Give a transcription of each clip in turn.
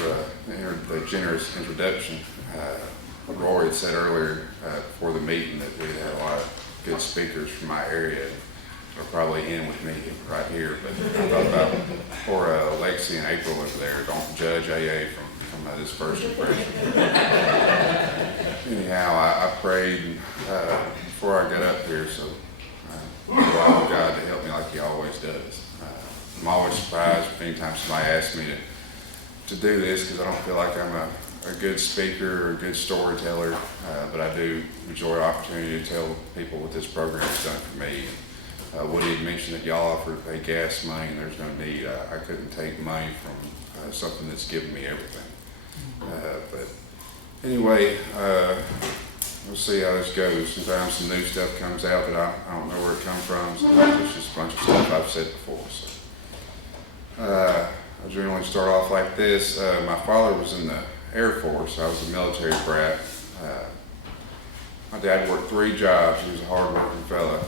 the generous introduction. Roy had said earlier before the meeting that we had a lot of good speakers from my area. Are probably in with me right here, but I thought about for Lexi and April over there. Don't judge AA from this first impression. Anyhow, I prayed before I got up here, so allow God to help me like He always does. I'm always surprised anytime somebody asks me to do this because I don't feel like I'm a good speaker or a good storyteller, but I do enjoy the opportunity to tell people what this program has done for me. Woody had mentioned that y'all offer to pay gas money and there's no need. I couldn't take money from something that's given me everything. But anyway, we'll see how this goes. Sometimes some new stuff comes out that I don't know where it comes from. Sometimes it's just a bunch of stuff I've said before. So I generally start off like this. My father was in the Air Force. I was a military brat. My dad worked 3 jobs. He was a hard-working fella.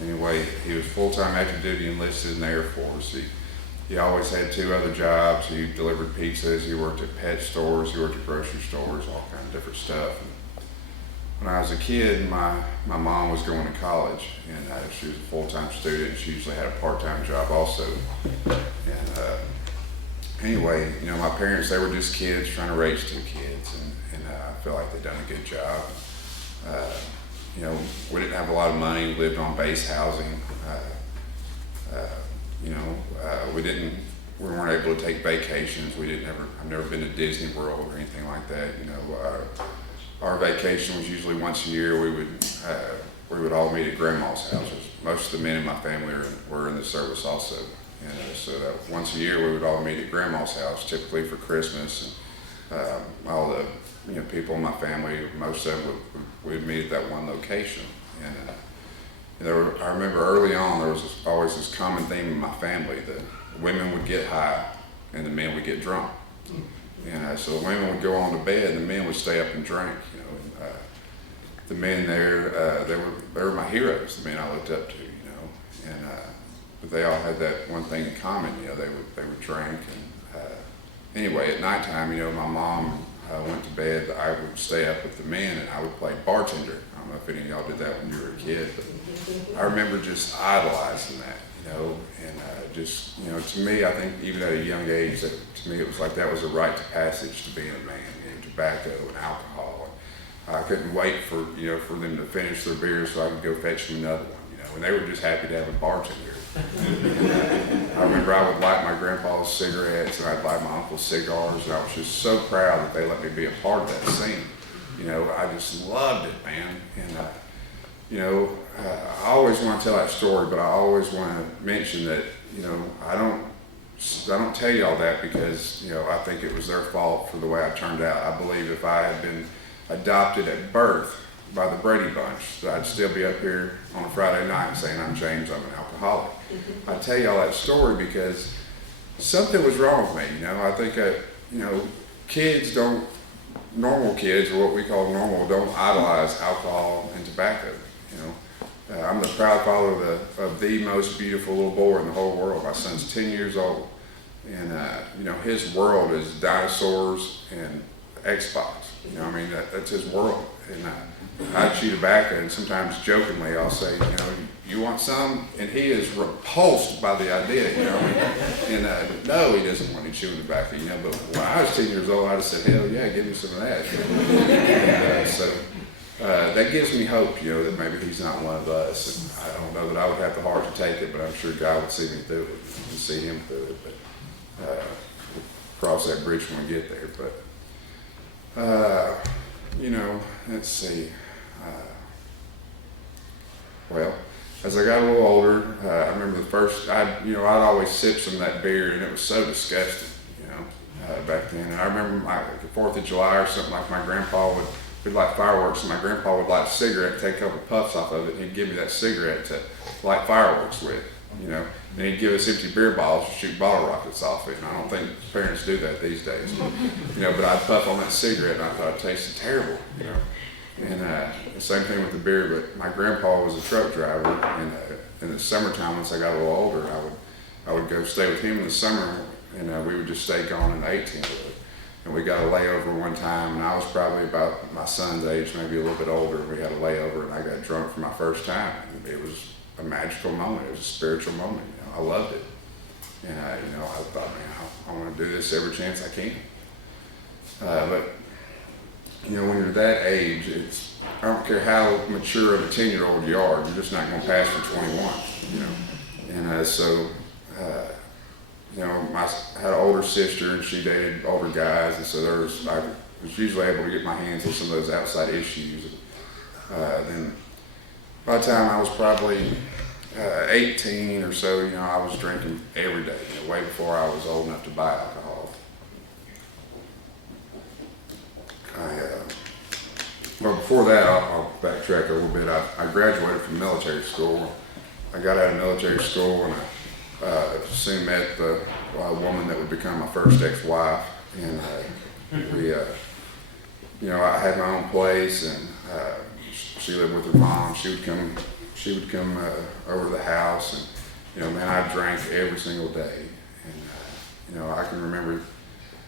Anyway, he was full-time active duty enlisted in the Air Force. He always had 2 other jobs. He delivered pizzas. He worked at pet stores. He worked at grocery stores, all kinds of different stuff. And when I was a kid, my mom was going to college, and she was a full-time student. She usually had a part-time job also. And anyway, my parents, they were just kids trying to raise 2 kids, and I feel like they'd done a good job. We didn't have a lot of money, lived on base housing. We weren't able to take vacations. I've never been to Disney World or anything like that. Our vacation was usually once a year. We would all meet at Grandma's house. Most of the men in my family were in the service also. And so that once a year we would all meet at Grandma's house, typically for Christmas. And all the people in my family, most of them would meet at that one location. And I remember early on there was always this common theme in my family: the women would get high and the men would get drunk. And so the women would go on to bed and the men would stay up and drink. The men there, they were my heroes, the men I looked up to. But they all had that one thing in common. They would drink. And anyway, at nighttime, my mom went to bed. I would stay up with the men and I would play bartender. I don't know if any of y'all did that when you were a kid, but I remember just idolizing that. To me, I think even at a young age, that to me it was like that was a rite of passage to being a man. Tobacco and alcohol. And I couldn't wait for them to finish their beer so I could go fetch them another one. And they were just happy to have a bartender. I remember I would light my grandpa's cigarettes and I'd light my uncle's cigars, and I was just so proud that they let me be a part of that scene. I just loved it, man. And I always want to tell that story, but I always want to mention that I don't tell y'all that because I think it was their fault for the way I turned out. I believe if I had been adopted at birth by the Brady Bunch, that I'd still be up here on a Friday night saying, "I'm James, I'm an alcoholic." I tell y'all that story because something was wrong with me. I think normal kids, or what we call normal, don't idolize alcohol and tobacco. I'm the proud father of the most beautiful little boy in the whole world. My son's 10 years old, and his world is dinosaurs and Xbox. That's his world. And I chew tobacco, and sometimes jokingly I'll say, "You want some?" And he is repulsed by the idea, And no, he doesn't want to chew tobacco, But when I was 10 years old, I'd have said, "Hell yeah, give me some of that." That gives me hope, that maybe he's not one of us. And I don't know that I would have the heart to take it, but I'm sure God would see me through it and see him through it. But we'll cross that bridge when we get there. But let's see. As I got a little older, I remember I'd always sip some of that beer, and it was so disgusting, back then. And I remember the 4th of July or something, like my grandpa we'd light fireworks, and my grandpa would light a cigarette, take a couple puffs off of it, and he'd give me that cigarette to light fireworks with, And he'd give us empty beer bottles to shoot bottle rockets off it. And I don't think parents do that these days. But I'd puff on that cigarette, and I thought it tasted terrible, And the same thing with the beer, but my grandpa was a truck driver, and in the summertime, once I got a little older, I would go stay with him in the summer and we would just stay gone in the 18-wheeler. And we got a layover one time, and I was probably about my son's age, maybe a little bit older. We had a layover, and I got drunk for my first time. And it was a magical moment. It was a spiritual moment. I loved it. And I thought, man, I want to do this every chance I can. But when you're that age, I don't care how mature of a 10-year-old you are, you're just not going to pass for 21. And so. I had an older sister, and she dated older guys, and so I was usually able to get my hands on some of those outside issues. Then by the time I was probably 18 or so, I was drinking every day, way before I was old enough to buy alcohol. Well, before that, I'll backtrack a little bit. I graduated from military school. I got out of military school, and I soon met a woman that would become my first ex-wife, and I had my own place, and she lived with her mom. She would come over to the house, and I drank every single day, and I can remember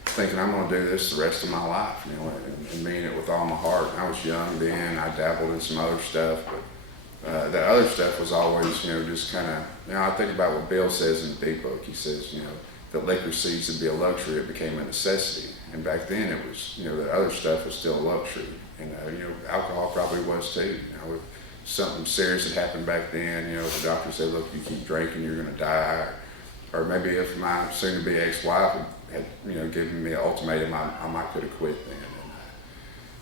thinking I'm going to do this the rest of my life, and meaning it with all my heart. I was young then. I dabbled in some other stuff, but that other stuff was always, just kind of, I think about what Bill says in the big book. He says, that liquor ceased to be a luxury, it became a necessity. And back then it was, that other stuff was still a luxury. And, alcohol probably was too. If something serious had happened back then, the doctor said, look, you keep drinking, you're going to die. Or maybe if my soon-to-be ex-wife had, given me an ultimatum, I might could have quit then.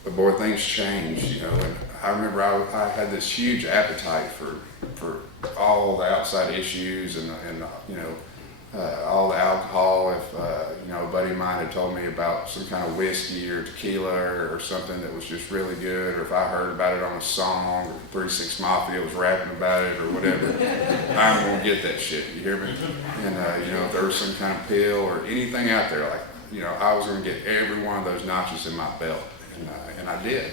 But boy, things changed, and I remember I had this huge appetite for all the outside issues and all the alcohol. If a buddy of mine had told me about some kind of whiskey or tequila or something that was just really good, or if I heard about it on a song, or 3 6 Mafia was rapping about it or whatever, I'm gonna get that shit. You hear me? And if there was some kind of pill or anything out there, I was gonna get every one of those notches in my belt. And I did.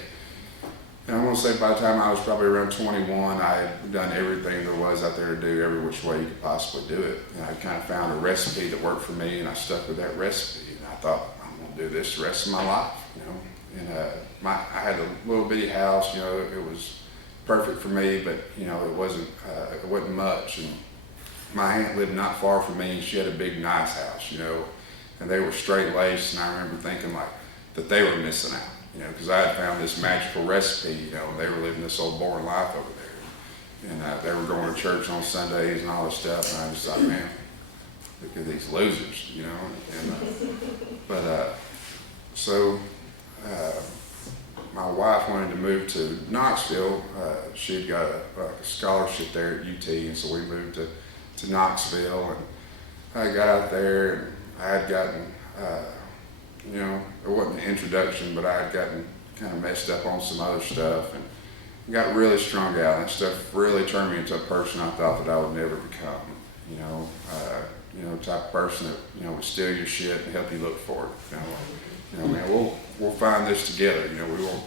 And I'm going to say by the time I was probably around 21, I had done everything there was out there to do, every which way you could possibly do it. And I kind of found a recipe that worked for me, and I stuck with that recipe. And I thought, I'm going to do this the rest of my life, And I had a little bitty house, it was perfect for me, but, it wasn't much. And my aunt lived not far from me, and she had a big, nice house, and they were straight-laced, and I remember thinking, that they were missing out. Because I had found this magical recipe, and they were living this old boring life over there. And they were going to church on Sundays and all this stuff, and I just thought, man, look at these losers, So my wife wanted to move to Knoxville. She had got a scholarship there at UT, and so we moved to Knoxville, and I got out there, and I had gotten it wasn't an introduction, but I had gotten kind of messed up on some other stuff and got really strung out. And that stuff really turned me into a person I thought that I would never become. Type of person that would steal your shit and help you look for it. Man, we'll find this together.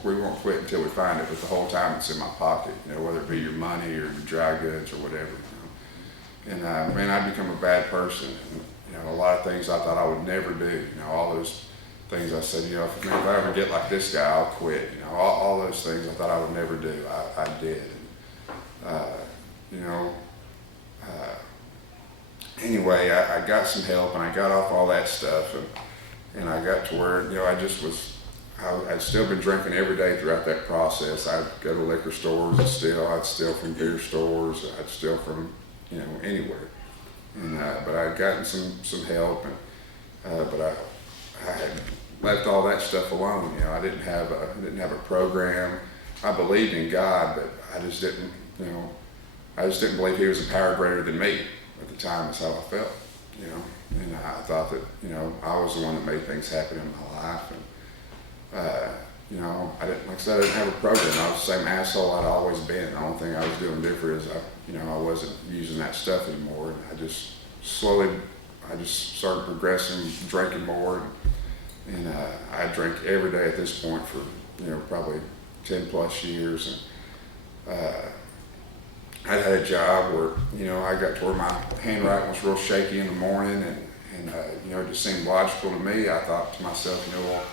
We won't quit until we find it. But the whole time it's in my pocket. Whether it be your money or your dry goods or whatever. And man, I'd become a bad person. And, a lot of things I thought I would never do. All those things I said, if I ever get like this guy, I'll quit. All those things I thought I would never do, I did. Anyway, I got some help, and I got off all that stuff, and I got to where, I'd still been drinking every day throughout that process. I'd go to liquor stores and I'd steal from beer stores, I'd steal from, anywhere. And, but I'd gotten some help, and, but I had left all that stuff alone. I didn't have a program. I believed in God, but I just didn't believe He was a power greater than me at the time. That's how I felt, And I thought that, I was the one that made things happen in my life. And, I didn't, like I said, I didn't have a program. I was the same asshole I'd always been. The only thing I was doing different is I wasn't using that stuff anymore. And I just started progressing, drinking more. And I drank every day at this point for, probably 10 plus years. And I had a job where, I got to where my handwriting was real shaky in the morning, And, it just seemed logical to me. I thought to myself, well,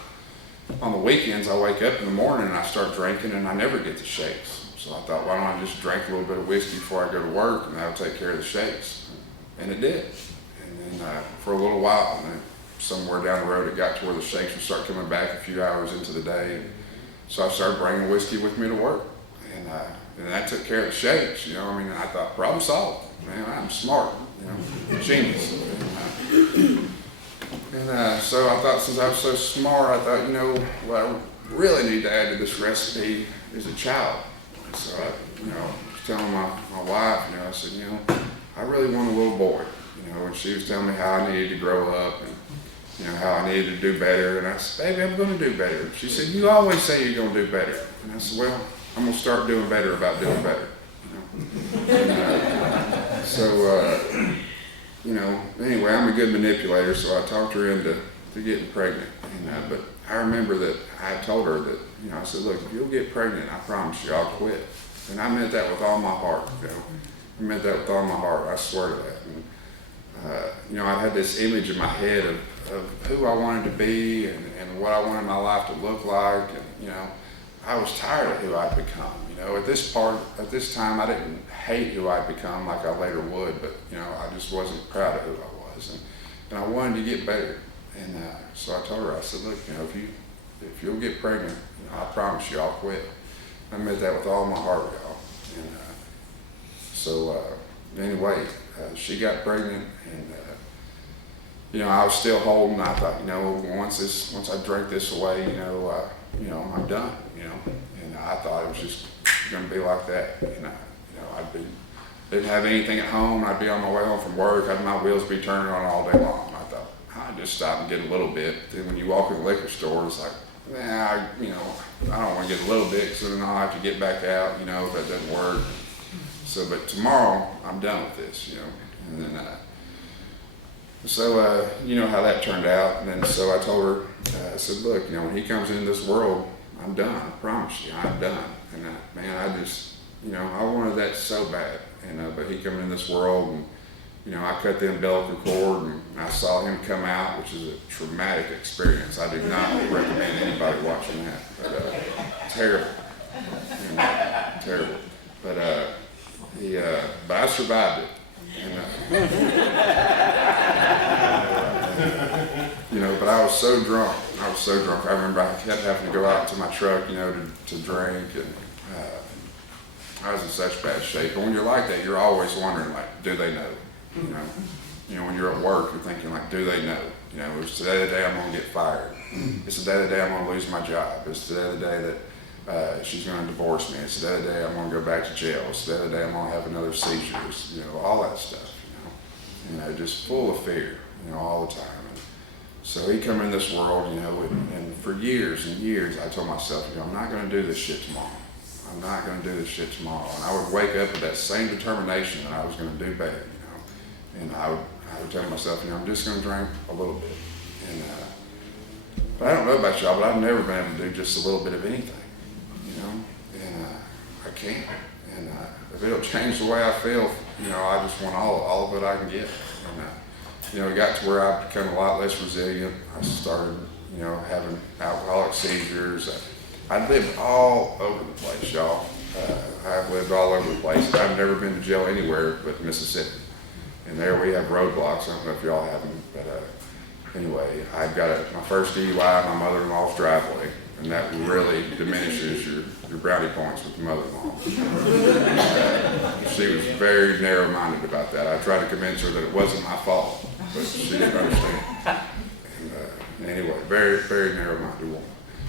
on the weekends I wake up in the morning and I start drinking and I never get the shakes. So I thought, why don't I just drink a little bit of whiskey before I go to work, and that'll take care of the shakes. And it did. And then for a little while, and then somewhere down the road it got to where the shakes would start coming back a few hours into the day. And so I started bringing whiskey with me to work. And that took care of the shakes, I thought, problem solved. Man, I'm smart, genius. So I thought, since I was so smart, I thought, what I really need to add to this recipe is a child. And so I, was telling my wife, I said, I really want a little boy, and she was telling me how I needed to grow up and, how I needed to do better. And I said, baby, I'm going to do better. She said, you always say you're going to do better. And I said, well, I'm going to start doing better about doing better. Anyway, I'm a good manipulator, so I talked her into getting pregnant. But I remember that I told her that, I said, look, if you'll get pregnant, I promise you, I'll quit. And I meant that with all my heart, I meant that with all my heart, I swear to that. And, I had this image in my head of who I wanted to be and what I wanted my life to look like. And, I was tired of who I'd become. At this time, I didn't hate who I'd become like I later would, but, I just wasn't proud of who I was. And I wanted to get better. And so I told her, I said, look, if you'll get pregnant, I promise you I'll quit. I meant that with all my heart, y'all. And anyway, she got pregnant, and I was still holding. I thought, once I drink this away, I'm done. And I thought it was just going to be like that. Didn't have anything at home. I'd be on my way home from work. My wheels be turning on all day long. I thought, I'd just stop and get a little bit. Then when you walk in the liquor store, it's like, I don't want to get a little bit, so then I'll have to get back out, if that doesn't work. So, but tomorrow, I'm done with this, And then, how that turned out. And then, so I told her, I said, look, when he comes into this world, I'm done. I promise you, I'm done. And I just, I wanted that so bad. But he come in this world, and I cut the umbilical cord, and I saw him come out, which is a traumatic experience. I do not recommend anybody watching that. But terrible, terrible. But but I survived it. But I was so drunk. I remember I kept having to go out to my truck, to drink, and I was in such bad shape. But when you're like that, you're always wondering, like, do they know? When you're at work, you're thinking, like, do they know? It's today the day I'm going to get fired. It's today the day I'm going to lose my job. It's today the day that she's going to divorce me. It's today the day I'm going to go back to jail. It's today the day I'm going to have another seizure. All that stuff, just full of fear, all the time. And so he come in this world, and for years and years, I told myself, I'm not going to do this shit tomorrow. I'm not going to do this shit tomorrow. And I would wake up with that same determination that I was going to do better, And I would tell myself, I'm just going to drink a little bit. But I don't know about y'all, but I've never been able to do just a little bit of anything, And I can't. And if it'll change the way I feel, I just want all of it I can get. And it got to where I've become a lot less resilient. I started, having alcoholic seizures. I lived all over the place, y'all. I've lived all over the place. I've never been to jail anywhere but Mississippi. And there we have roadblocks. I don't know if y'all have them, but anyway, I got my first DUI in my mother-in-law's driveway, and that really diminishes your brownie points with the mother-in-law. She was very narrow-minded about that. I tried to convince her that it wasn't my fault, but she didn't understand. And anyway, very, very narrow-minded woman.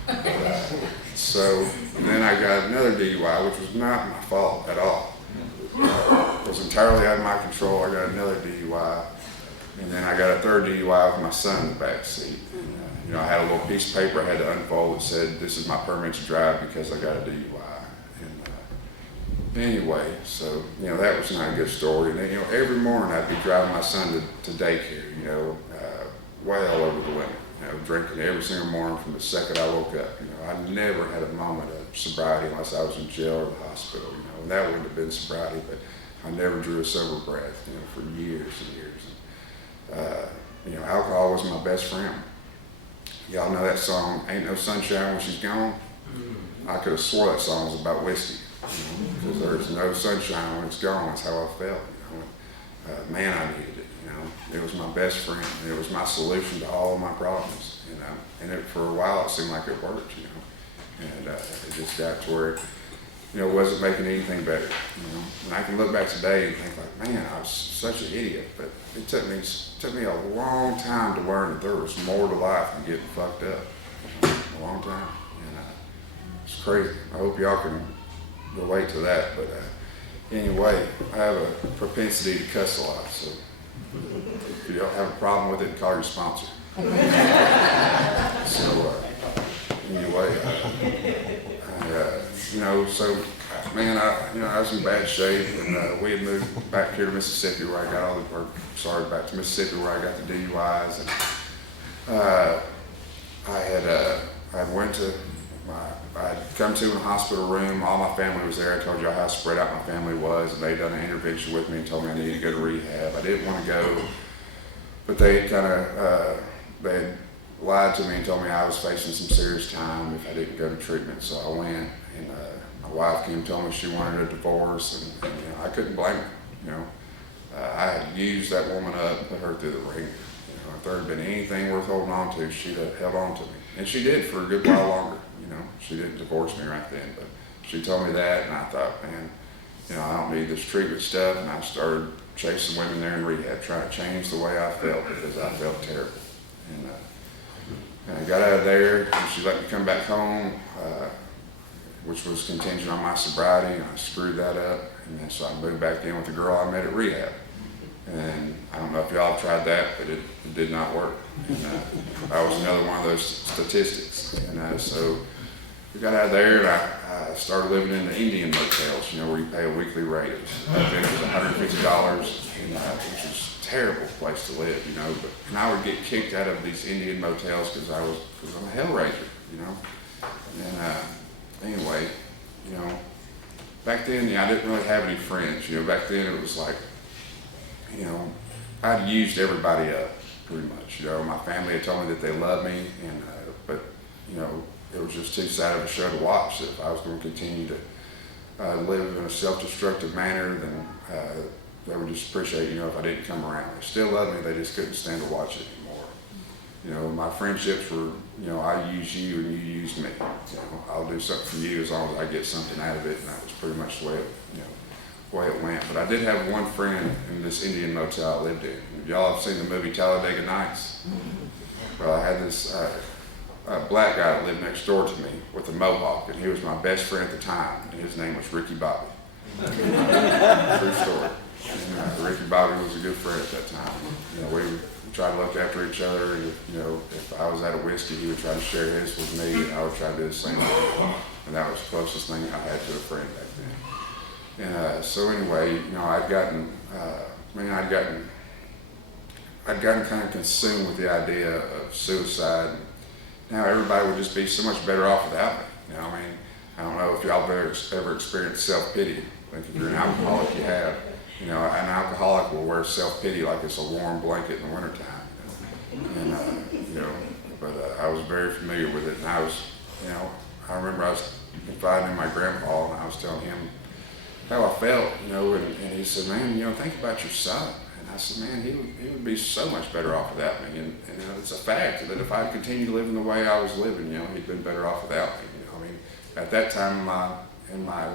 And then I got another DUI, which was not my fault at all. It was entirely out of my control. I got another DUI, and then I got a third DUI with my son in the back seat. I had a little piece of paper I had to unfold that said, "This is my permit to drive because I got a DUI." And anyway, so that was not a good story. And then every morning I'd be driving my son to daycare. Way all over the limit. Drinking every single morning from the second I woke up. I never had a moment of sobriety unless I was in jail or the hospital. And that wouldn't have been sobriety, but I never drew a sober breath. For years and years. alcohol was my best friend. Y'all know that song, Ain't No Sunshine When She's Gone? I could have swore that song was about whiskey, because there's no sunshine when it's gone. That's how I felt. Man, I needed it. It was my best friend. It was my solution to all of my problems. And for a while it seemed like it worked. And it just got to where it wasn't making anything better. And I can look back today and think like, man, I was such an idiot. But it took me a long time to learn that there was more to life than getting fucked up. A long time. It's crazy. I hope y'all can relate to that. But anyway, I have a propensity to cuss a lot. So if you don't have a problem with it, call your sponsor. So anyway, I was in bad shape, and we had moved back here to Mississippi where I got back to Mississippi where I got the DUIs, and I'd come to in a hospital room. All my family was there. I told you how spread out my family was, and they'd done an intervention with me and told me I needed to go to rehab. I didn't want to go, but they had lied to me and told me I was facing some serious time if I didn't go to treatment. So I went, and my wife came and told me she wanted a divorce, and I couldn't blame her. I had used that woman up, put her through the ringer. If there had been anything worth holding on to, she'd have held on to me, and she did for a good while longer. She didn't divorce me right then, but she told me that, and I thought, man, I don't need this treatment stuff, and I started chasing women there in rehab, trying to change the way I felt, because I felt terrible. And I got out of there, and she let me come back home, which was contingent on my sobriety, and I screwed that up, and then so I moved back in with the girl I met at rehab. And I don't know if y'all have tried that, but it did not work. And I was another one of those statistics. And so we got out of there, and I started living in the Indian motels, where you pay a weekly rate. Then it was $150, which was a terrible place to live, and I would get kicked out of these Indian motels because I'm a hellraiser, And anyway, back then, I didn't really have any friends. Back then it was like, I'd used everybody up pretty much. My family had told me that they loved me, but it was just too sad of a show to watch. That if I was going to continue to live in a self-destructive manner, then they would just appreciate, if I didn't come around. They still loved me, they just couldn't stand to watch it anymore. My friendships were, I use you and you use me. I'll do something for you as long as I get something out of it, and that was pretty much the way it went. But I did have one friend in this Indian motel I lived in. Y'all have seen the movie Talladega Nights? Well, I had this black guy that lived next door to me with a mohawk, and he was my best friend at the time, and his name was Ricky Bobby. True story. And, Ricky Bobby was a good friend at that time. We would try to look after each other, and if I was out of whiskey, he would try to share his with me, and I would try to do the same thing. And that was the closest thing I had to a friend back then. And so anyway, I'd gotten kind of consumed with the idea of suicide. Now everybody would just be so much better off without me. I don't know if y'all ever experienced self-pity. Like if you're an alcoholic, you have. An alcoholic will wear self-pity like it's a warm blanket in the wintertime. But I was very familiar with it, and I remember I was confiding in my grandpa, and I was telling him how I felt, and he said, man, think about your son. And I said, man, he would be so much better off without me. And it's a fact that if I continued living the way I was living, he'd been better off without me. At that time in my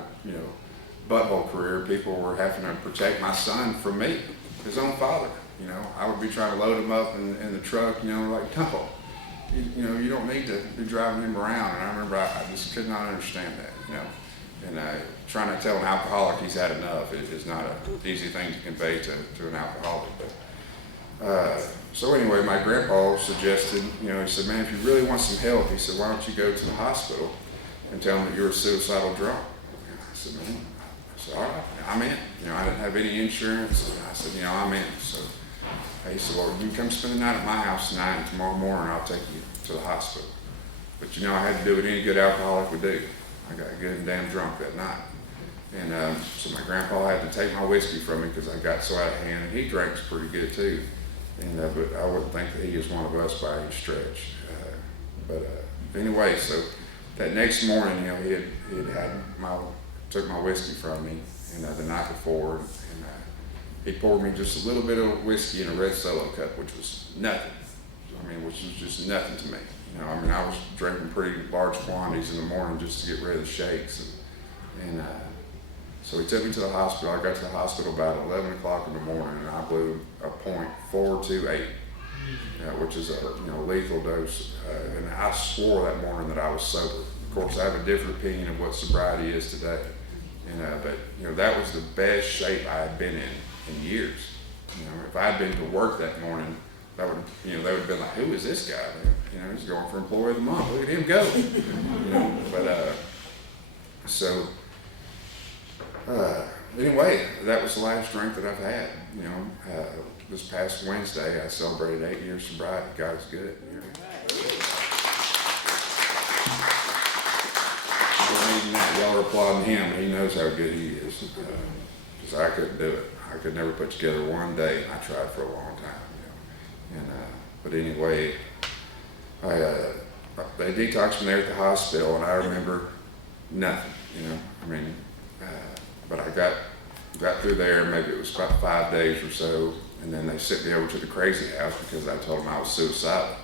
butthole career, people were having to protect my son from me, his own father. I would be trying to load him up in the truck, like, no, you don't need to be driving him around. And I remember I just could not understand that, And trying to tell an alcoholic he's had enough is not an easy thing to convey to an alcoholic. But so anyway, my grandpa suggested, he said, man, if you really want some help, he said, why don't you go to the hospital and tell them that you're a suicidal drunk? And I said, man, all right, I'm in. I didn't have any insurance. And I said, I'm in. So he said, well, you can come spend the night at my house tonight, and tomorrow morning I'll take you to the hospital. But I had to do what any good alcoholic would do. I got good and damn drunk that night. And so my grandpa had to take my whiskey from me because I got so out of hand, and he drinks pretty good too. And but I wouldn't think that he is one of us by any stretch. Anyway, so that next morning, he had took my whiskey from me, and the night before, and he poured me just a little bit of whiskey in a red Solo cup, which was nothing. Which was just nothing to me. I was drinking pretty large quantities in the morning just to get rid of the shakes, and so he took me to the hospital. I got to the hospital about 11 o'clock in the morning, and I blew a .428, which is a lethal dose. And I swore that morning that I was sober. Of course, I have a different opinion of what sobriety is today. But that was the best shape I had been in years. If I had been to work that morning, that would they would have been like, who is this guy? He's going for Employee of the Month. Look at him go. Anyway, that was the last drink that I've had. This past Wednesday, I celebrated 8 years sobriety. God is good. Y'all are applauding him. He knows how good he is. Because I couldn't do it. I could never put together one day, and I tried for a long time. But anyway, they detoxed me there at the hospital, and I remember nothing. But I got through there. Maybe it was about 5 days or so, and then they sent me over to the crazy house because I told them I was suicidal,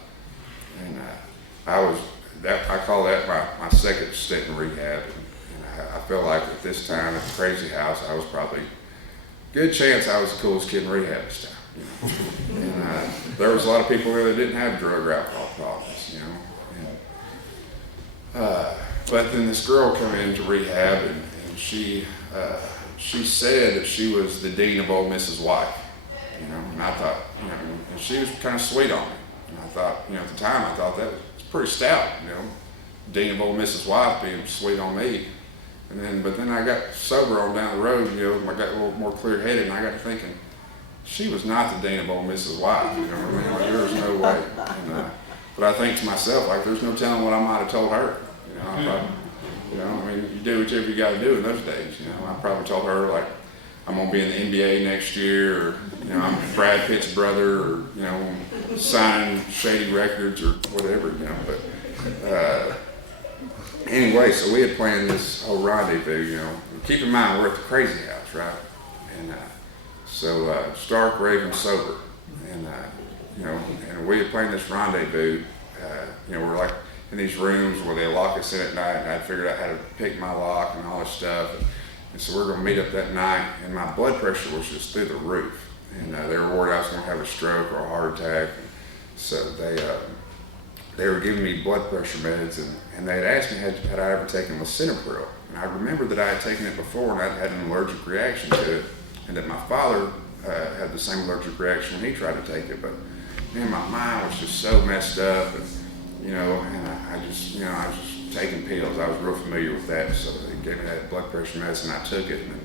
and I call that my second stint in rehab. And I felt like at this time at the crazy house, I was probably good chance I was the coolest kid in rehab this time. And there was a lot of people there that didn't have drug or alcohol problems. But then this girl came into rehab, and she said that she was the dean of old Mrs. Wife. And I thought, and she was kind of sweet on me. And I thought, at the time, I thought that was pretty stout. Dean of old Mrs. Wife being sweet on me. But then I got sober on down the road, I got a little more clear-headed, and I got to thinking, she was not the dean of old Mrs. Wife. There was no way. But I think to myself, there's no telling what I might have told her. I thought, you do whatever you got to do in those days. I probably told her I'm gonna be in the NBA next year, or I'm Brad Pitt's brother, or signing shady records or whatever. But anyway, so we had planned this whole rendezvous. Keep in mind we're at the crazy house, right? And so stark, raving sober, and and we had planned this rendezvous. We're like in these rooms where they lock us in at night, and I figured out how to pick my lock and all this stuff. And so we're going to meet up that night, and my blood pressure was just through the roof. And they were worried I was going to have a stroke or a heart attack. And so they were giving me blood pressure meds, and they had asked me had I ever taken lisinopril. And I remembered that I had taken it before, and I'd had an allergic reaction to it, and that my father had the same allergic reaction when he tried to take it. But man, my mind was just so messed up, and I was just taking pills. I was real familiar with that, so they gave me that blood pressure medicine. I took it, and then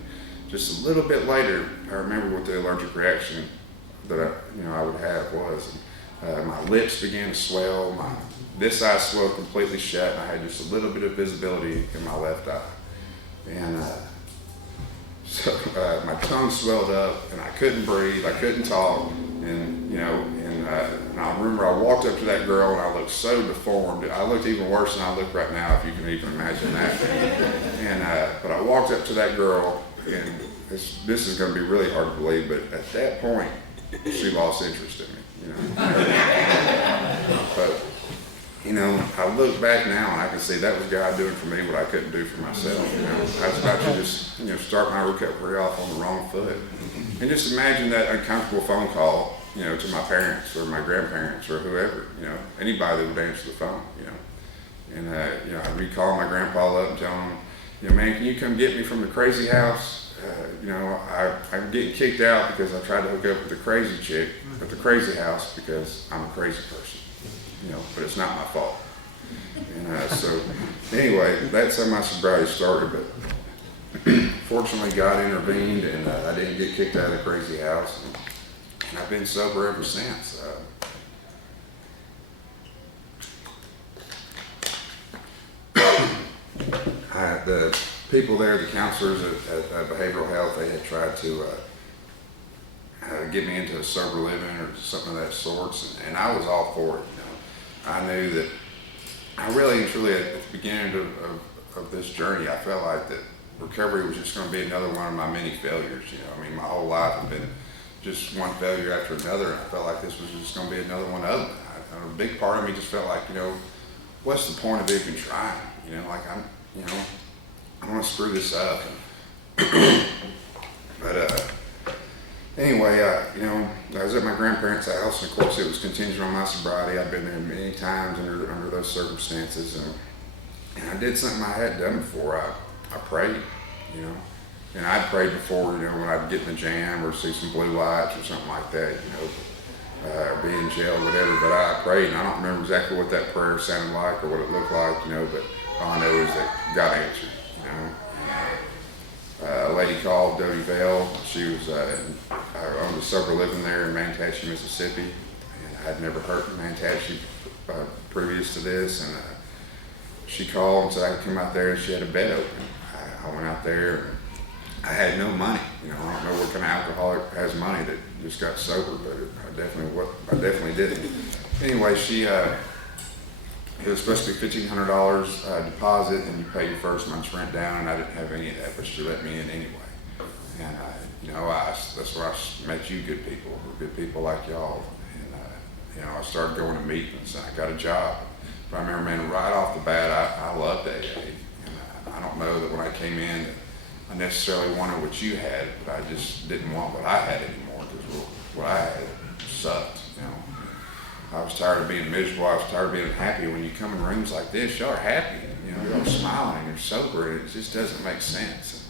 just a little bit later, I remember what the allergic reaction that I would have was. My lips began to swell. This eye swelled completely shut, and I had just a little bit of visibility in my left eye. And so my tongue swelled up, and I couldn't breathe. I couldn't talk, and I remember I walked up to that girl, and I looked so deformed. I looked even worse than I look right now, if you can even imagine that. But I walked up to that girl, and this is going to be really hard to believe, but at that point, she lost interest in me. But I look back now, and I can see that was God doing for me what I couldn't do for myself. I was about to just start my recovery off on the wrong foot, and just imagine that uncomfortable phone call, to my parents or my grandparents or whoever, anybody that would answer the phone, and I'd be calling my grandpa up and telling him, man, can you come get me from the crazy house? I'm getting kicked out because I tried to hook up with the crazy chick at the crazy house because I'm a crazy person, but it's not my fault. And so anyway, that's how my sobriety started, but fortunately God intervened, and I didn't get kicked out of the crazy house, and I've been sober ever since. The people there, the counselors at behavioral health, they had tried to get me into a sober living or something of that sort, and I was all for it. You know, I knew that I really and truly at the beginning of this journey, I felt like that recovery was just going to be another one of my many failures. You know, I mean, my whole life had been just one failure after another, and I felt like this was just going to be another one of them. A big part of me just felt like, you know, what's the point of even trying? You know, like I'm going to screw this up. But anyway, you know, I was at my grandparents' house, and of course it was contingent on my sobriety. I'd been there many times under those circumstances, and I did something I hadn't done before. I prayed, you know, and I'd prayed before, you know, when I'd get in the jam or see some blue lights or something like that, you know, or be in jail, whatever. But I prayed, and I don't remember exactly what that prayer sounded like or what it looked like, you know, but all I know is that God answered, you know. A lady called Dodie Vale. She was owned a sober living there in Mantassia, Mississippi, and I'd never heard of Mantassia previous to this, and she called and said I could come out there, and she had a bed open. I went out there, and I had no money. You know, I don't know what kind of alcoholic has money that just got sober, but I definitely didn't. Anyway, it was supposed to be $1,500 deposit, and you pay your first month's rent down, and I didn't have any of that, but she let me in anyway. And you know, that's where I met you good people like y'all. And you know, I started going to meetings, and I got a job. But I remember, man, right off the bat, I loved AA. And I don't know that when I came in, I necessarily wanted what you had, but I just didn't want what I had anymore, because what I had sucked, you know. I was tired of being miserable. I was tired of being happy. When you come in rooms like this, y'all are happy. You know, y'all are smiling and you're sober, and it just doesn't make sense.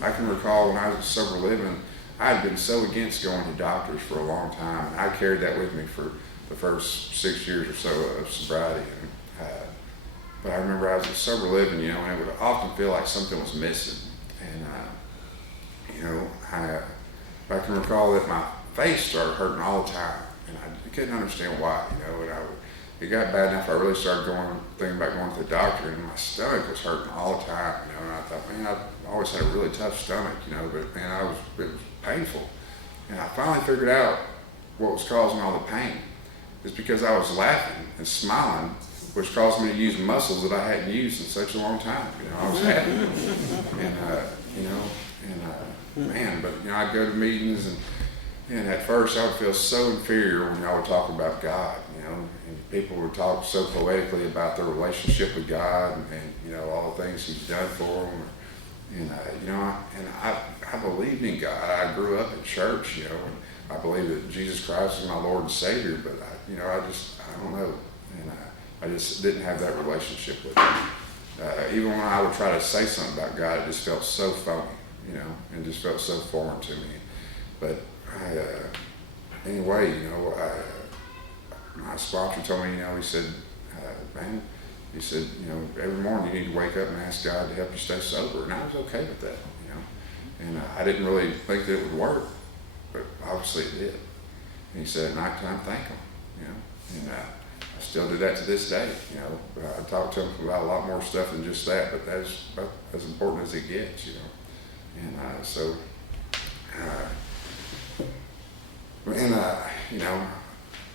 I can recall when I was sober living, I had been so against going to doctors for a long time, and I carried that with me for the first 6 years or so of sobriety. But I remember I was at sober living, you know, and it would often feel like something was missing. And, you know, I can recall that my face started hurting all the time. And I couldn't understand why, you know, and it got bad enough I really started thinking about going to the doctor, and my stomach was hurting all the time, you know, and I thought, man, I've always had a really tough stomach, you know, but man, it was painful. And I finally figured out what was causing all the pain. It's because I was laughing and smiling, which caused me to use muscles that I hadn't used in such a long time. You know, I was happy. And, you know, man, but, you know, I'd go to meetings, and at first I would feel so inferior when y'all would talk about God, you know, and people would talk so poetically about their relationship with God and you know, all the things He's done for them. And, you know, and I believed in God. I grew up in church, you know, and I believe that Jesus Christ is my Lord and Savior, but, you know, I don't know. And I just didn't have that relationship with Him. Even when I would try to say something about God, it just felt so phony, you know, and just felt so foreign to me. But anyway, you know, my sponsor told me, you know, he said, man, he said, you know, every morning you need to wake up and ask God to help you stay sober. And I was okay with that, you know. And I didn't really think that it would work, but obviously it did. And he said, at nighttime, thank Him, you know. And I still do that to this day, you know. I talk to him about a lot more stuff than just that, but that's about as important as it gets, you know. And so, you know,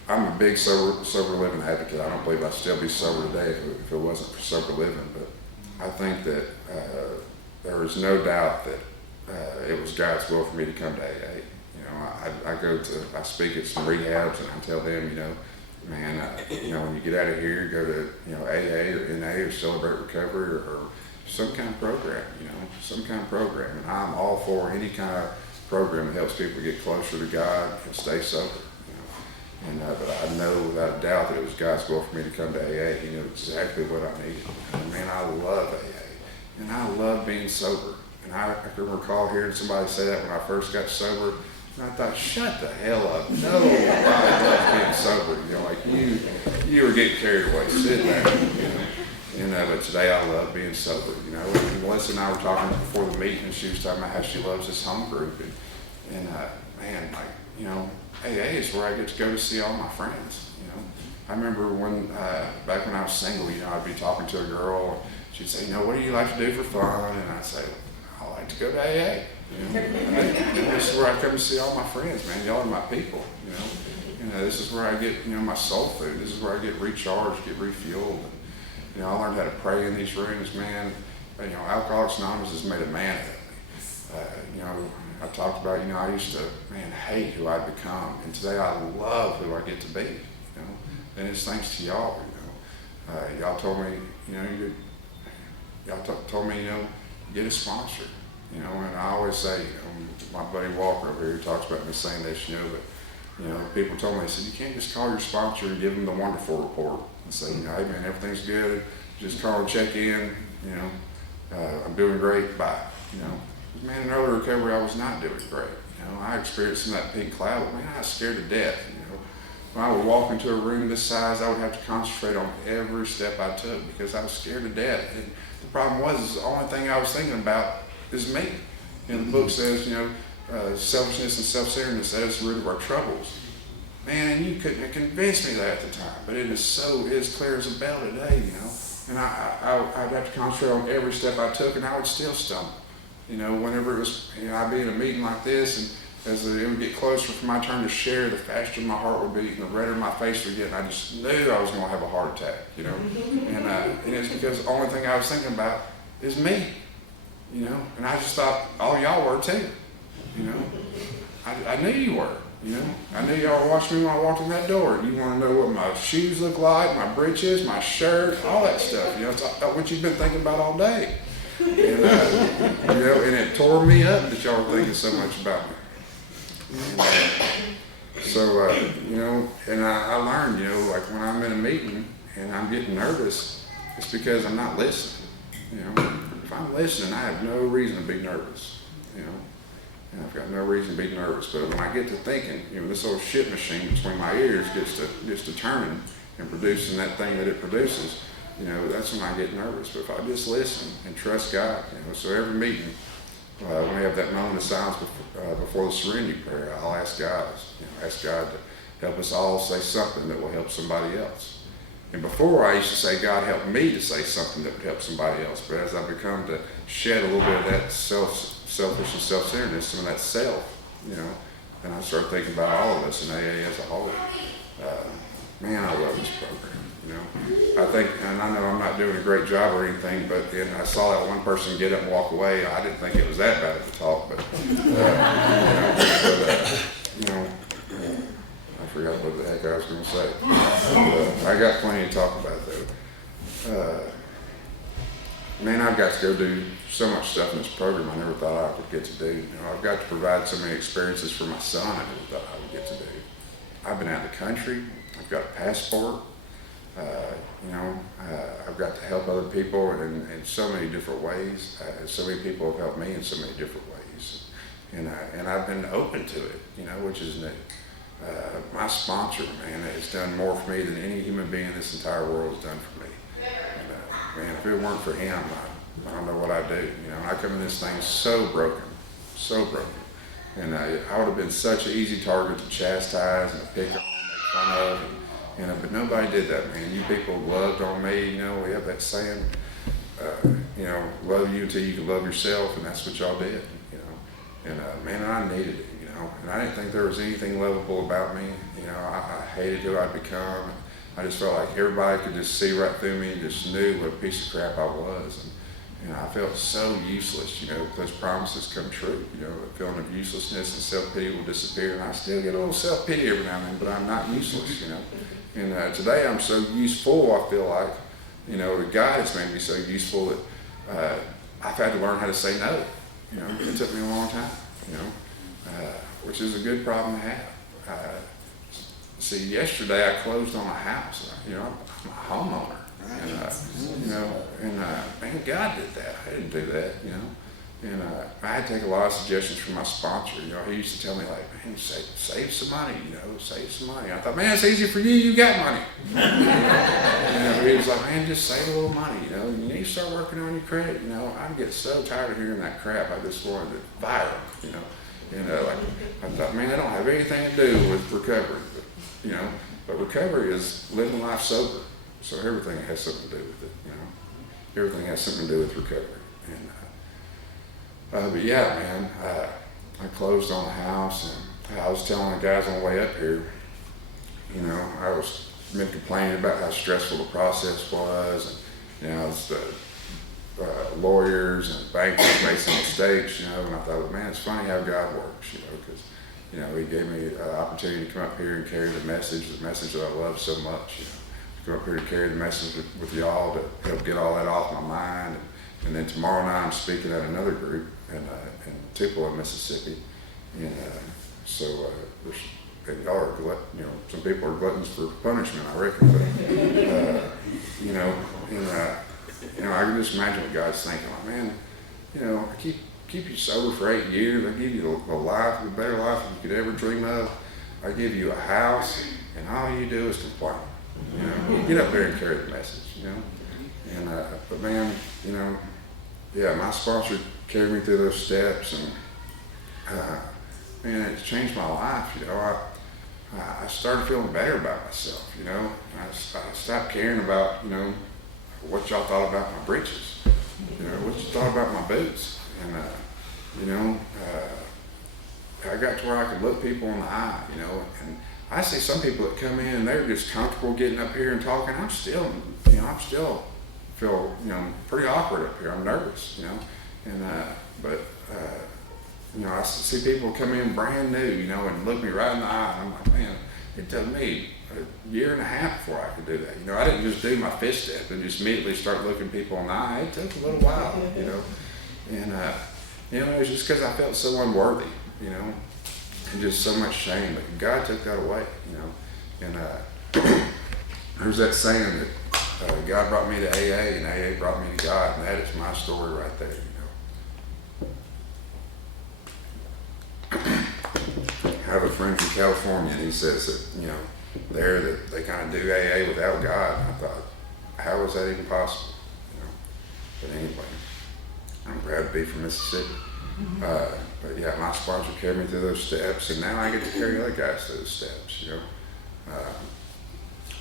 I'm a big sober living advocate. I don't believe I'd still be sober today if it wasn't for sober living, but I think that there is no doubt that it was God's will for me to come to AA. You know, I speak at some rehabs, and I tell them, you know, man, you know, when you get out of here, go to, you know, AA or NA or Celebrate Recovery or some kind of program, you know, some kind of program. And I'm all for any kind of program that helps people get closer to God and stay sober. You know? And but I know without a doubt that it was God's will for me to come to AA. He knew exactly what I needed. And man, I love AA, and I love being sober. And I can recall hearing somebody say that when I first got sober. And I thought, shut the hell up. No, I love being sober. You know, like you were getting carried away. Sit down, you know. But today I love being sober. You know, and Melissa and I were talking before the meeting, and she was talking about how she loves this home group. And man, like, you know, AA is where I get to go to see all my friends. You know, I remember when back when I was single, you know, I'd be talking to a girl, and she'd say, you know, what do you like to do for fun? And I'd say, I like to go to AA. This is where I come to see all my friends, man. Y'all are my people, this is where I get, my soul food. This is where I get recharged, get refueled. And, I learned how to pray in these rooms, man. Alcoholics Anonymous has made a man of me. I talked about, I used to, hate who I'd become. And today I love who I get to be, And it's thanks to y'all, y'all told me, told me, get a sponsor, and I always say, my buddy Walker over here talks about me saying this, but, people told me, they said, you can't just call your sponsor and give them the wonderful report and say, hey man, everything's good, just call and check in, I'm doing great, bye, Man, in early recovery, I was not doing great, I experienced some of that pink cloud, but man, I was scared to death, When I would walk into a room this size, I would have to concentrate on every step I took because I was scared to death. And the problem was, the only thing I was thinking about is me. The book says, selfishness and self-centeredness, that is the root of our troubles. Man, you couldn't have convinced me that at the time, but it is clear as a bell today, And I'd have to concentrate on every step I took, and I would still stumble. Whenever it was, I'd be in a meeting like this, and as it would get closer for my turn to share, the faster my heart would beat and the redder my face would get, and I just knew I was going to have a heart attack, And it's because the only thing I was thinking about is me, And I just thought all y'all were too, I knew you were, I knew y'all were watching me when I walked in that door. You want to know what my shoes look like, my breeches, my shirt, all that stuff, It's what you've been thinking about all day. And it tore me up that y'all were thinking so much about me. And I learned, like when I'm in a meeting and I'm getting nervous, it's because I'm not listening. If I'm listening, I have no reason to be nervous. And I've got no reason to be nervous. But when I get to thinking, this little shit machine between my ears gets to turning and producing that thing that it produces, that's when I get nervous. But if I just listen and trust God, so every meeting, when we have that moment of silence before the serenity prayer, I'll ask God, to help us all say something that will help somebody else. And before I used to say, God, help me to say something that would help somebody else. But as I become to shed a little bit of that selfish and self-centeredness, some of that self, and I start thinking about all of us in AA as a whole. Man, I love this program. I think, and I know I'm not doing a great job or anything, but I saw that one person get up and walk away. I didn't think it was that bad of a talk, but I forgot what the heck I was going to say. I got plenty to talk about though. Man, I've got to go do so much stuff in this program I never thought I would get to do. I've got to provide so many experiences for my son I never thought I would get to do. I've been out of the country. I've got a passport. I've got to help other people in so many different ways. So many people have helped me in so many different ways. And I've been open to it, which is new. My sponsor, man, has done more for me than any human being in this entire world has done for me. And, man, if it weren't for him, I don't know what I'd do. I come in this thing so broken. And I would have been such an easy target to chastise and to pick on, make fun of. But nobody did that, man. You people loved on me. We have that saying, love you until you can love yourself, and that's what y'all did. Man, I needed it. And I didn't think there was anything lovable about me. I hated who I'd become. And I just felt like everybody could just see right through me and just knew what a piece of crap I was. And I felt so useless. Those promises come true. The feeling of uselessness and self-pity will disappear. And I still get a little self-pity every now and then, but I'm not useless. And today I'm so useful, I feel like, that God has made me so useful that I've had to learn how to say no. It took me a long time, which is a good problem to have. See, yesterday I closed on a house. I'm a homeowner. Man, God did that. I didn't do that, And I had to take a lot of suggestions from my sponsor. He used to tell me, like, man, save some money, save some money. I thought, man, it's easy for you. You got money. He was like, man, just save a little money, You need to start working on your credit, I get so tired of hearing that crap. I just wanted to fire him, I thought, man, I don't have anything to do with recovery. But recovery is living life sober. So everything has something to do with it, Everything has something to do with recovery. But yeah, man, I closed on the house, and I was telling the guys on the way up here, you know, I was been complaining about how stressful the process was, and you know, it's the lawyers and bankers made some mistakes, you know, and I thought, man, it's funny how God works, you know, because you know, He gave me an opportunity to come up here and carry the message that I love so much, you know, to come up here to carry the message with y'all to help get all that off my mind. And then tomorrow night I'm speaking at another group in Tupelo, Mississippi, and and y'all are you know, some people are gluttons for punishment, I reckon. But you know, and you know, I can just imagine what God's thinking. Like, man, you know, I keep you sober for 8 years. I give you the life, the better life you could ever dream of. I give you a house, and all you do is complain. You know, you get up there and carry the message. You know, and but man, you know, yeah, my sponsor carried me through those steps, and man, it's changed my life. You know, I started feeling better about myself. You know, I stopped caring about, you know, what y'all thought about my breeches. You know, what you thought about my boots, and you know, I got to where I could look people in the eye. You know, and I see some people that come in and they're just comfortable getting up here and talking. I'm still feel, you know, pretty awkward up here. I'm nervous, you know, and you know, I see people come in brand new, you know, and look me right in the eye. And I'm like, man, it took me a year and a half before I could do that. You know, I didn't just do my fist step and just immediately start looking people in the eye. It took a little while, you know, and you know, it was just because I felt so unworthy, you know, and just so much shame. But God took that away, you know, and there's that saying that God brought me to AA and AA brought me to God, and that is my story right there, you know. I have a friend from California, and he says that, you know, that they kind of do AA without God. And I thought, how is that even possible? You know, but anyway, I'm proud to be from Mississippi. But yeah, my sponsor carried me through those steps, and now I get to carry other guys through those steps, you know.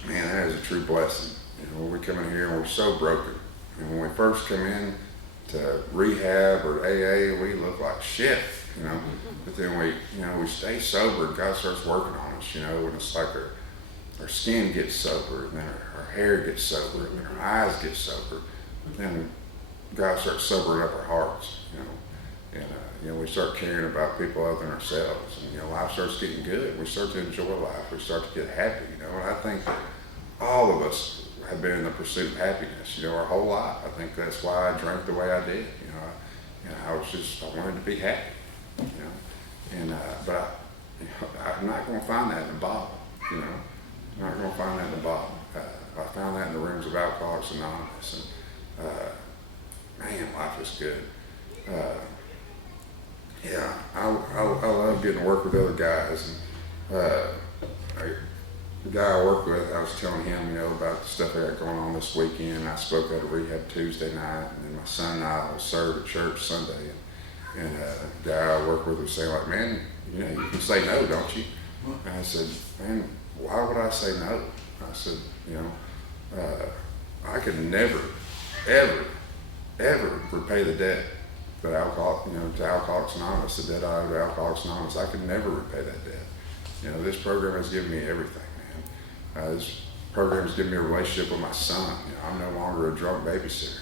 Man, that is a true blessing. You know, when we come in here and we're so broken, and when we first come in to rehab or AA, we look like shit, you know. But then we stay sober, and God starts working on us, you know, and it's like our skin gets sober, and then our hair gets sober, and then our eyes get sober, but then God starts sobering up our hearts, you know. And you know, we start caring about people other than ourselves, and you know, life starts getting good. We start to enjoy life. We start to get happy, you know. And I think that all of us have been in the pursuit of happiness, you know, our whole life. I think that's why I drank the way I did, you know. I wanted to be happy, you know. And but I'm not going to find that in the bottle, you know. I'm not going to find that in the bottle. I found that in the rooms of Alcoholics Anonymous, and man, life is good. Yeah, I love getting to work with other guys. And the guy I work with, I was telling him, you know, about the stuff I got going on this weekend. I spoke at a rehab Tuesday night, and then my son and I will serve at church Sunday. And the guy I work with was saying, like, man, you know, you can say no, don't you? And I said, man, why would I say no? I said, you know, I could never, ever repay the debt that to Alcoholics Anonymous, the debt I owe to Alcoholics Anonymous. I could never repay that debt. You know, this program has given me everything, man. This program has given me a relationship with my son. You know, I'm no longer a drunk babysitter.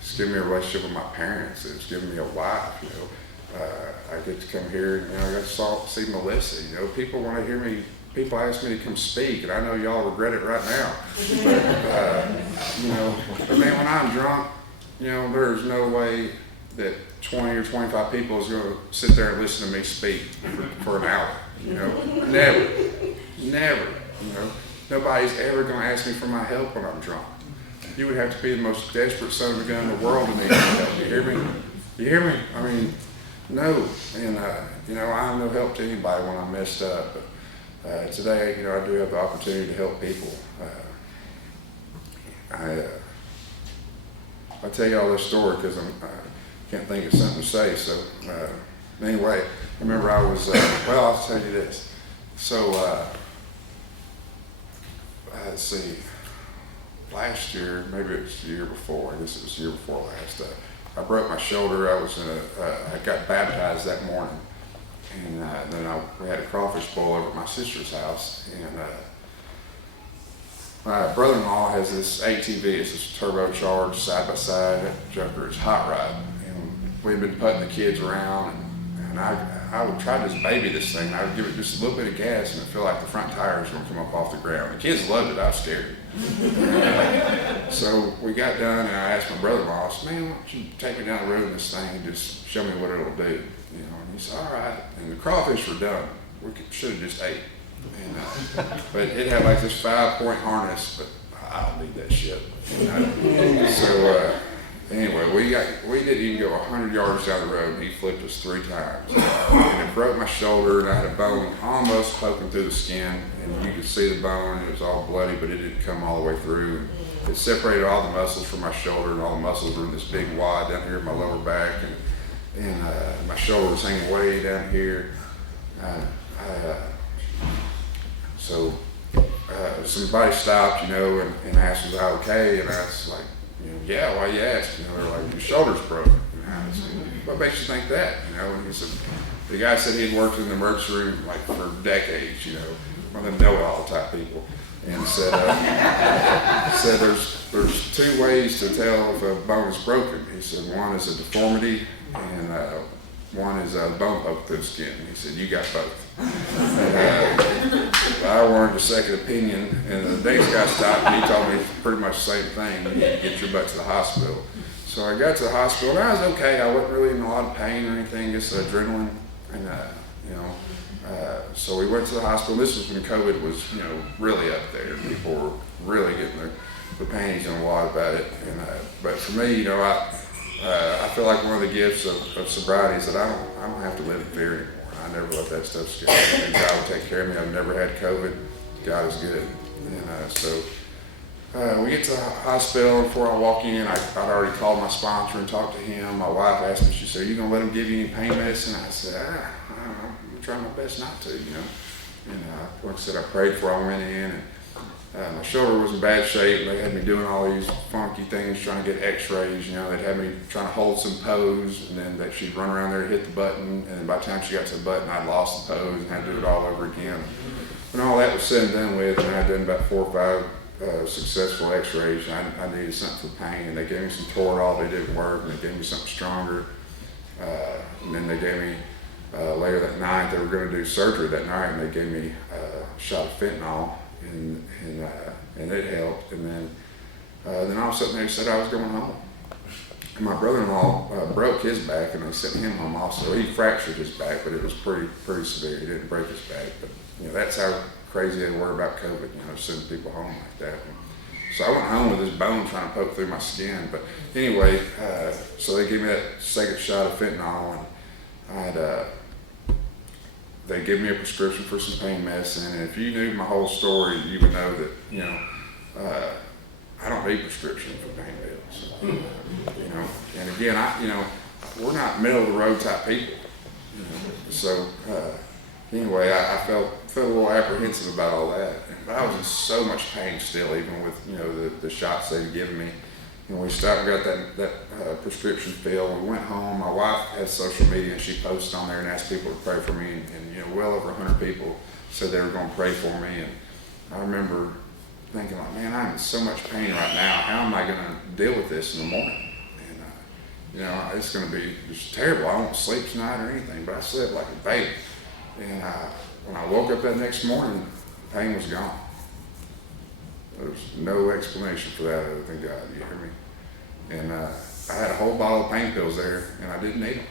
It's given me a relationship with my parents. It's given me a wife, you know. I get to come here, and, you know, I got to see Melissa. You know, people want to hear me. People ask me to come speak, and I know y'all regret it right now. But, you know, but man, when I'm drunk, you know, there's no way that 20 or 25 people is going to sit there and listen to me speak for an hour, you know. Never, you know. Nobody's ever going to ask me for my help when I'm drunk. You would have to be the most desperate son of a gun in the world to need my help. You hear me? You hear me? I mean, no. And, you know, I'm no help to anybody when I'm messed up. But today, you know, I do have the opportunity to help people. I'll tell you all this story because I can't think of something to say. So anyway, I remember I was, well, I'll tell you this. So let's see, last year, maybe it was the year before, I guess it was the year before last, I broke my shoulder. I got baptized that morning, and then we had a crawfish boil over at my sister's house, and my brother-in-law has this ATV. It's this turbocharged side-by-side. That joker is hot rod, and we've been putting the kids around, and I would try to just baby this thing. I would give it just a little bit of gas, and it feel like the front tire was going to come up off the ground. The kids loved it. I was scared. So we got done, and I asked my brother-in-law, I said, man, why don't you take me down the road in this thing and just show me what it'll do? You know, and he said, all right. And the crawfish were done. We should have just ate. And, but it had like this 5-point harness, but I don't need that shit. You know? So anyway, we didn't even go 100 yards down the road, and he flipped us 3 times. And it broke my shoulder, and I had a bone almost poking through the skin, and you could see the bone, and it was all bloody, but it didn't come all the way through. And it separated all the muscles from my shoulder, and all the muscles were in this big wad down here in my lower back, and my shoulder was hanging way down here. So somebody stopped, you know, and asked, was I okay? And I was like, you know, yeah, why you asked? You know, they're like, your shoulder's broken. And I said, what makes you think that? You know, and he said, the guy said he'd worked in the emergency room like for decades, you know, one of them know-it-all type people. And said, said there's 2 ways to tell if a bone is broken. He said, one is a deformity, and one is a bone poke through the skin. He said, you got both. And, I wanted a second opinion, and the next guy stopped and he told me pretty much the same thing. You need to get your butt to the hospital. So I got to the hospital, and I was okay. I wasn't really in a lot of pain or anything, just adrenaline. And, you know, so we went to the hospital. This was when COVID was, you know, really up there. People were really getting the panties in a wad about it. And, but for me, you know, I feel like one of the gifts of sobriety is that I don't have to live in fear anymore. I never let that stuff scare me. And God will take care of me. I've never had COVID. God is good. And so we get to the hospital, and before I walk in, I'd already called my sponsor and talked to him. My wife asked me, she said, are you going to let him give you any pain medicine? I said, I don't know. I'm trying my best not to, you know. And like I said, I prayed before I went in, and my shoulder was in bad shape. They had me doing all these funky things, trying to get x-rays, you know. They'd have me trying to hold some pose, and then she'd run around there and hit the button, and then by the time she got to the button, I'd lost the pose and had to do it all over again. When all that was said and done with, and I'd done about 4 or 5 successful x-rays, and I needed something for pain, and they gave me some Toradol. They didn't work, and they gave me something stronger. And then they gave me, later that night, they were going to do surgery that night, and they gave me a shot of fentanyl, and it helped. And then all of a sudden they said I was going home. And my brother-in-law broke his back, and they sent him home also. He fractured his back, but it was pretty severe. He didn't break his back, but you know, that's how crazy they were about COVID, you know, sending people home like that. So I went home with this bone trying to poke through my skin. But anyway, so they gave me that second shot of fentanyl, and they gave me a prescription for some pain medicine. And if you knew my whole story, you would know that, you know, I don't need prescription for pain pills. You know, and again, we're not middle of the road type people. You know? So anyway, I felt a little apprehensive about all that. But I was in so much pain still, even with, you know, the shots they'd given me. And we stopped and got that prescription filled. We went home. My wife has social media, and she posted on there and asked people to pray for me. And you know, well over 100 people said they were going to pray for me. And I remember thinking, like, man, I'm in so much pain right now. How am I going to deal with this in the morning? And you know, it's going to be just terrible. I won't sleep tonight or anything. But I slept like a baby. And when I woke up that next morning, the pain was gone. There's no explanation for that other than God, you hear me? And I had a whole bottle of pain pills there, and I didn't need them.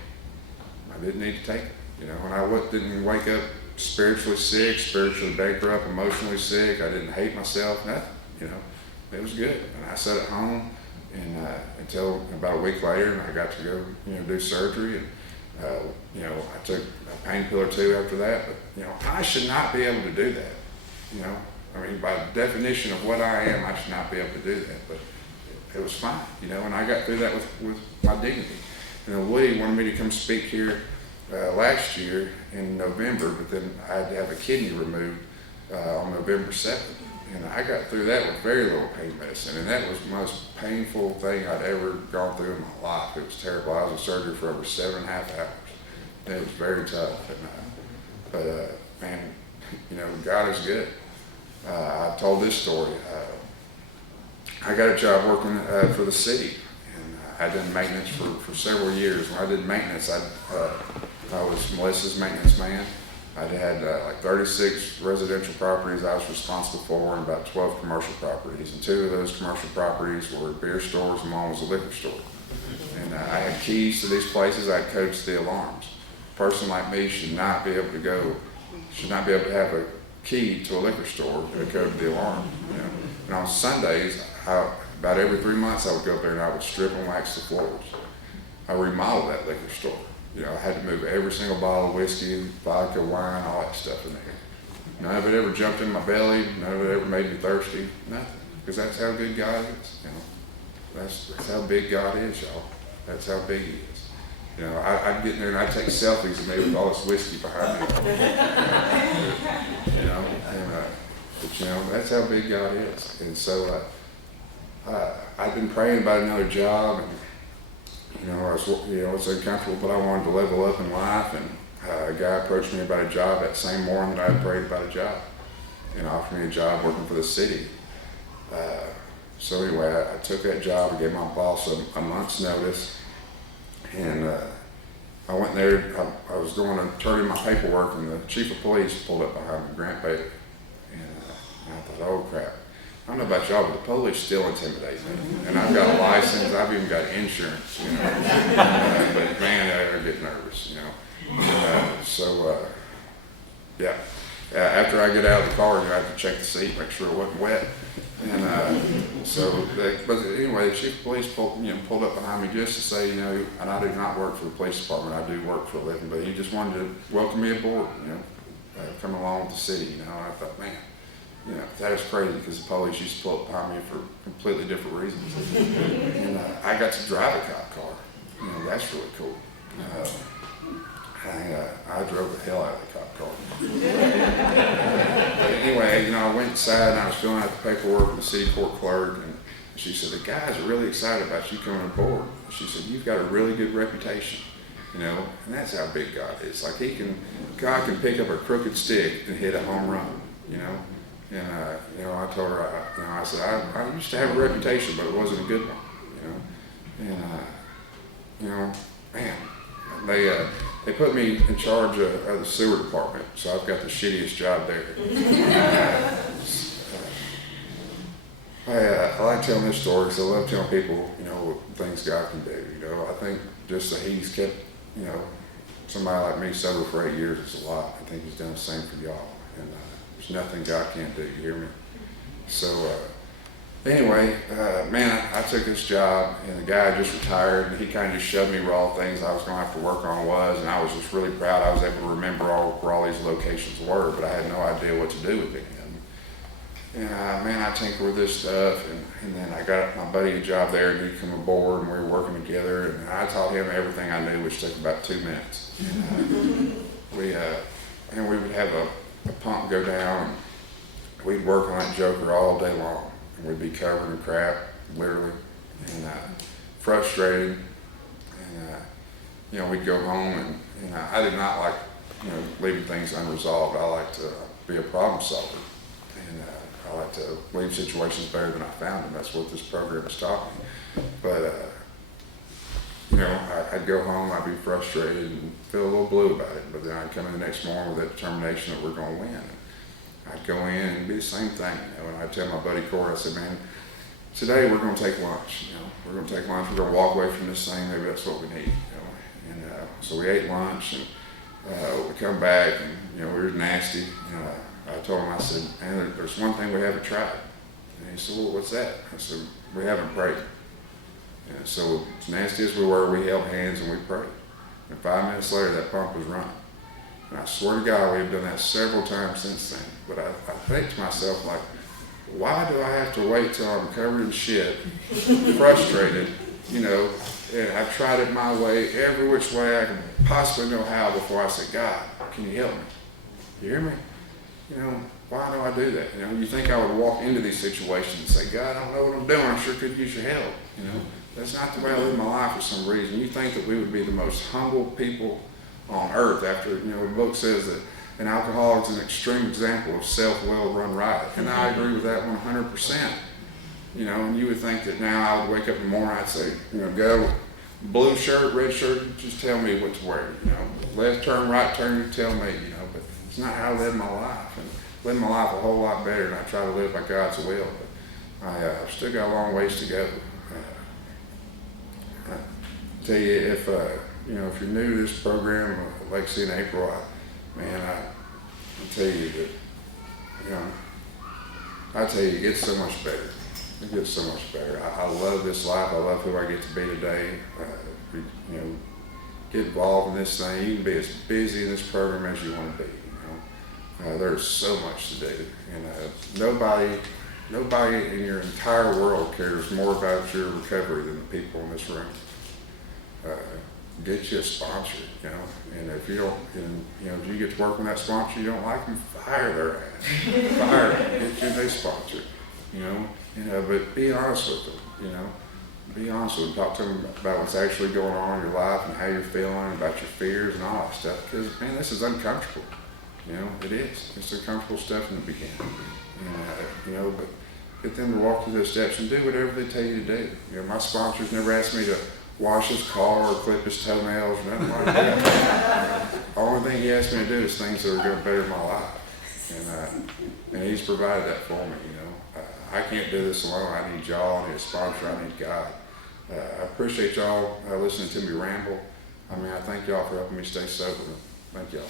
I didn't need to take them, you know. And I didn't wake up spiritually sick, spiritually bankrupt, emotionally sick. I didn't hate myself, nothing, you know. It was good. And I sat at home and until about a week later, and I got to go, you know, do surgery. And, you know, I took a pain pill or 2 after that. But, you know, I should not be able to do that, you know. I mean, by definition of what I am, I should not be able to do that, but it was fine, you know, and I got through that with my dignity. You know, Woody wanted me to come speak here last year in November, but then I had to have a kidney removed on November 7th, And I got through that with very little pain medicine, and that was the most painful thing I'd ever gone through in my life. It was terrible. I was in surgery for over 7.5 hours. It was very tough, but man, God is good. I told this story. I got a job working for the city, and I done maintenance for several years. When I did maintenance, I was Melissa's maintenance man. I had like 36 residential properties I was responsible for, and about 12 commercial properties. And 2 of those commercial properties were beer stores, and 1 was a liquor store. And I had keys to these places. I coached the alarms. A person like me should not be able to have a key to a liquor store to code the alarm. And on Sundays, about every 3 months, I would go up there and I would strip and wax the floors. I remodeled that liquor store. I had to move every single bottle of whiskey, vodka, wine, all that stuff in there. None of it ever jumped in my belly. None of it ever made me thirsty. Nothing. Because that's how good God is. That's how big God is, y'all. That's how big He is. I'd get in there and I'd take selfies of me with all this whiskey behind me. But that's how big God is. And so I've been praying about another job, and I was uncomfortable, but I wanted to level up in life, and a guy approached me about a job that same morning that I prayed about a job, and offered me a job working for the city. So anyway, I took that job. I gave my boss a month's notice, and I went there. I was going to turn in my paperwork, and the chief of police pulled up behind me, Grant Bailey, and I thought, oh crap. I don't know about y'all, but the police still intimidate me. And I've got a license, I've even got insurance, but man, I get nervous, after I get out of the car, I have to check the seat, make sure it wasn't wet. And but anyway, the chief of police pulled up behind me just to say, and I do not work for the police department, I do work for a living, but he just wanted to welcome me aboard, come along with the city, I thought, man. That is crazy, because the police used to pull up behind me for completely different reasons. And I got to drive a cop car. That's really cool. I drove the hell out of the cop car. But anyway, I went inside and I was filling out the paperwork with the city court clerk, and she said, the guys are really excited about you coming aboard. She said, you've got a really good reputation. And that's how big God is. Like God can pick up a crooked stick and hit a home run, And, I told her, I said, I used to have a reputation, but it wasn't a good one, And, man, they put me in charge of the sewer department, so I've got the shittiest job there. I like telling this story because I love telling people, things God can do, I think just that He's kept, somebody like me sober for 8 years is a lot. I think He's done the same for y'all. And, there's nothing God can't do, you hear me? So, anyway, man, I took this job, and the guy just retired, and he kind of just showed me where all things I was going to have to work on was, and I was just really proud I was able to remember where all these locations were, but I had no idea what to do with it. And man, I tinkered with this stuff, and then I got my buddy a job there, and he come aboard, and we were working together, and I taught him everything I knew, which took about 2 minutes. And we would have a pump go down, and we'd work on that joker all day long, and we'd be covered in crap, literally, and frustrated, and we'd go home, and I did not like leaving things unresolved. I like to be a problem solver, and I like to leave situations better than I found them. That's what this program is taught me. But I'd go home, I'd be frustrated and feel a little blue about it, but then I'd come in the next morning with that determination that we're going to win. I'd go in and be the same thing, and I'd tell my buddy Corey, I said, man, today we're going to take lunch, we're going to take lunch, we're going to walk away from this thing, maybe that's what we need, and so we ate lunch, and we come back, and we were nasty, I told him, I said, man, there's one thing we haven't tried, and he said, well, what's that? I said, we haven't prayed. And so as nasty as we were, we held hands and we prayed. And 5 minutes later, that pump was running. And I swear to God, we've done that several times since then. But I think to myself, like, why do I have to wait till I'm covered in shit, frustrated, and I've tried it my way, every which way I can possibly know how before I say, God, can you help me? You hear me? you know, why do I do that? You know, you think I would walk into these situations and say, God, I don't know what I'm doing. I sure could use your help. You know, that's not the way I live my life for some reason. You think that we would be the most humble people on earth after, you know, the book says that an alcoholic is an extreme example of self-will run riot. And I agree with that 100%. You know, and you would think that now I would wake up in the morning, I'd say, you know, go blue shirt, red shirt, just tell me what to wear. You know, left turn, right turn, you tell me, you know, but it's not how I live my life. And live my life a whole lot better, and I try to live by God's will. But I've still got a long ways to go. I tell you, if you know, if you're new to this program, like I said in April, I tell you that, you know, I tell you, it gets so much better. It gets so much better. I love this life. I love who I get to be today. You know, get involved in this thing. You can be as busy in this program as you want to be. You know, there's so much to do, and nobody in your entire world cares more about your recovery than the people in this room. Get you a sponsor, you know, and if you don't, and, you know, if you get to work with that sponsor, you don't like them, fire their ass, fire them, get you a new sponsor, you know, but be honest with them, you know, be honest with them, talk to them about what's actually going on in your life and how you're feeling, about your fears and all that stuff, because, man, this is uncomfortable, you know, it is, it's uncomfortable stuff in the beginning, you know, but get them to walk through those steps and do whatever they tell you to do. You know, my sponsors never asked me to wash his car or clip his toenails or nothing like that. The only thing he asked me to do is things that are going to better my life. And he's provided that for me, you know. I can't do this alone. I need y'all. I need a sponsor. I need God. I appreciate y'all listening to me ramble. I mean, I thank y'all for helping me stay sober. Thank y'all.